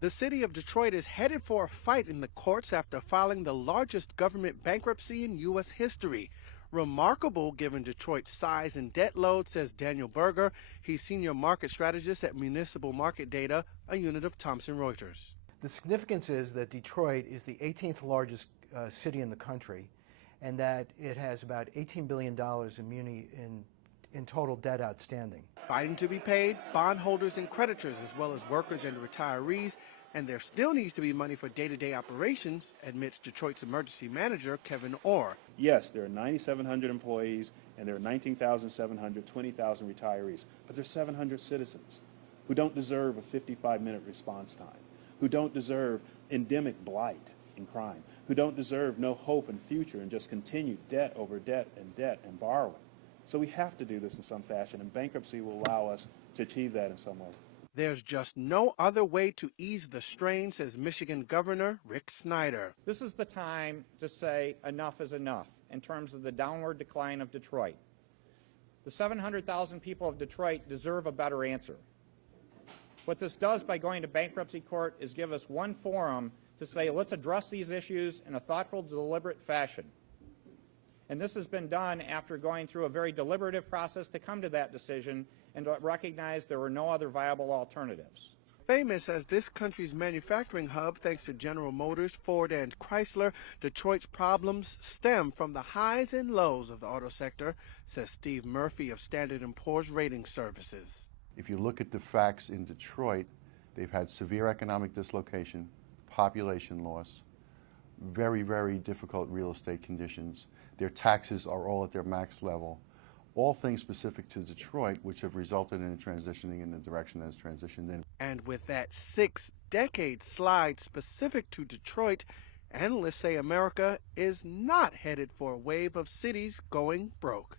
The city of Detroit is headed for a fight in the courts after filing the largest government bankruptcy in U.S. history. Remarkable given Detroit's size and debt load, says Daniel Berger. He's senior market strategist at Municipal Market Data, a unit of Thomson Reuters. The significance is that Detroit is the 18th largest city in the country, and that it has about $18 billion in total debt outstanding. Fighting to be paid, bondholders and creditors, as well as workers and retirees, and there still needs to be money for day-to-day operations, admits Detroit's emergency manager, Kevin Orr. Yes, there are 9,700 employees, and there are 19,700, 20,000 retirees, but there's 700 citizens who don't deserve a 55-minute response time, who don't deserve endemic blight and crime, who don't deserve no hope and future and just continued debt over debt and borrowing. So we have to do this in some fashion, and bankruptcy will allow us to achieve that in some way. There's just no other way to ease the strain, says Michigan Governor Rick Snyder. This is the time to say enough is enough in terms of the downward decline of Detroit. The 700,000 people of Detroit deserve a better answer. What this does by going to bankruptcy court is give us one forum to say, let's address these issues in a thoughtful, deliberate fashion. And this has been done after going through a very deliberative process to come to that decision and to recognize there were no other viable alternatives. Famous as this country's manufacturing hub, thanks to General Motors, Ford, and Chrysler, Detroit's problems stem from the highs and lows of the auto sector, says Steve Murphy of Standard & Poor's Rating Services. If you look at the facts in Detroit, they've had severe economic dislocation, population loss, very, very difficult real estate conditions. Their taxes are all at their max level. All things specific to Detroit, which have resulted in transitioning in the direction that it's transitioned in. And with that 6-decade slide specific to Detroit, analysts say America is not headed for a wave of cities going broke.